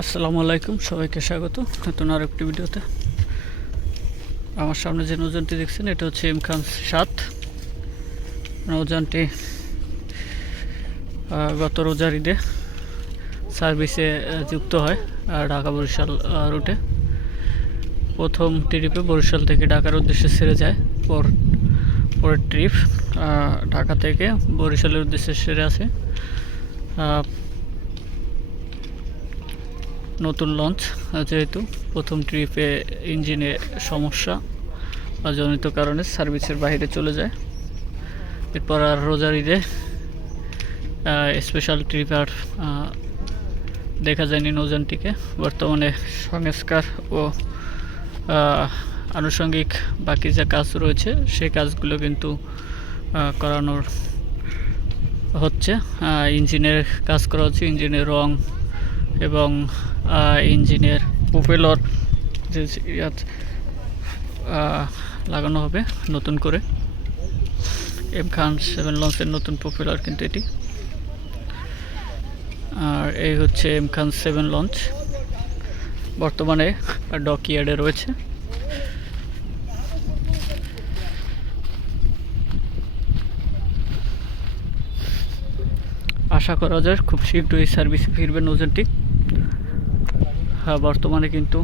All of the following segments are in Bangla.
আসসালামু আলাইকুম, সবাইকে স্বাগত নতুন আর একটি ভিডিওতে। আমার সামনে যে নৌযানটি দেখছেন এটা হচ্ছে এম খান 7। নৌযানটি গত রোজার ঈদে সার্ভিসে যুক্ত হয় ঢাকা বরিশাল রুটে। প্রথম ট্রিপে বরিশাল থেকে ঢাকার উদ্দেশ্যে ছেড়ে যায়। পরের ট্রিপ ঢাকা থেকে বরিশালের উদ্দেশ্যে সেরে আসে। নতুন লঞ্চ, যেহেতু প্রথম ট্রিপে ইঞ্জিনে সমস্যা বা জনিত কারণে সার্ভিসের বাইরে চলে যায়। এরপর আর রোজার ঈদে স্পেশাল ট্রিপ আর দেখা যায়নি নৌযানটিকে। বর্তমানে সংস্কার ও আনুষঙ্গিক বাকি যে কাজ রয়েছে সেই কাজগুলো কিন্তু করানোর হচ্ছে। ইঞ্জিনের কাজ করা হচ্ছে, ইঞ্জিনের রং এবং ইঞ্জিনের প্রোপেলার যে লাগানো হবে নতুন করে। এম খান 7 লঞ্চের নতুন প্রোপেলার কিন্তু এটি। আর এই হচ্ছে এম খান 7 লঞ্চ, বর্তমানে ডকইয়ার্ডে রয়েছে। আশা করা যায় খুব শীঘ্রই সার্ভিসে ফিরবে নৌযানটি। বর্তমানে কিন্তু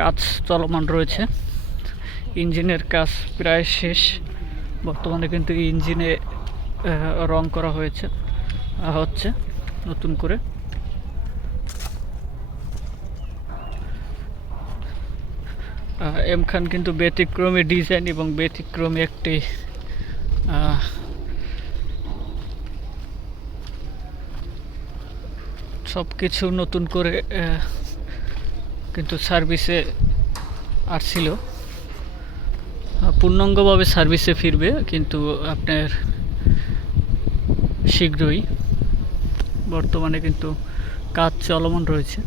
কাজ চলমান রয়েছে, ইঞ্জিনের কাজ প্রায় শেষ। বর্তমানে কিন্তু ইঞ্জিনে রং করা হচ্ছে নতুন করে। এম খান কিন্তু ব্যতিক্রমী ডিজাইন এবং ব্যতিক্রমী একটি সব কিছু নতুন করে কিন্তু সার্ভিসে আসছিল। পূর্ণাঙ্গভাবে সার্ভিসে ফিরবে কিন্তু আপনার শীঘ্রই। বর্তমানে কিন্তু কাজ চলমান রয়েছে।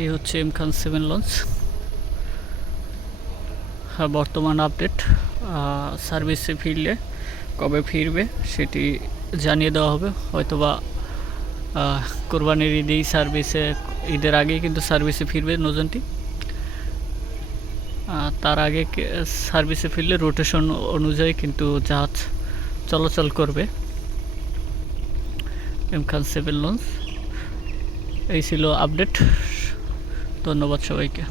এই হচ্ছে এম খান 7 লঞ্চ বর্তমান আপডেট। সার্ভিসে ফিরলে কবে ফিরবে সেটি জানিয়ে দেওয়া হবে। হয়তোবা কোরবানির ঈদের আগেই কিন্তু সার্ভিসে ফিরবে নৌযানটি। তার আগে সার্ভিসে ফিরলে রোটেশন অনুযায়ী কিন্তু জাহাজ চলাচল করবে। এম খান 7 লঞ্চ এই ছিল আপডেট। ধন্যবাদ সবাইকে।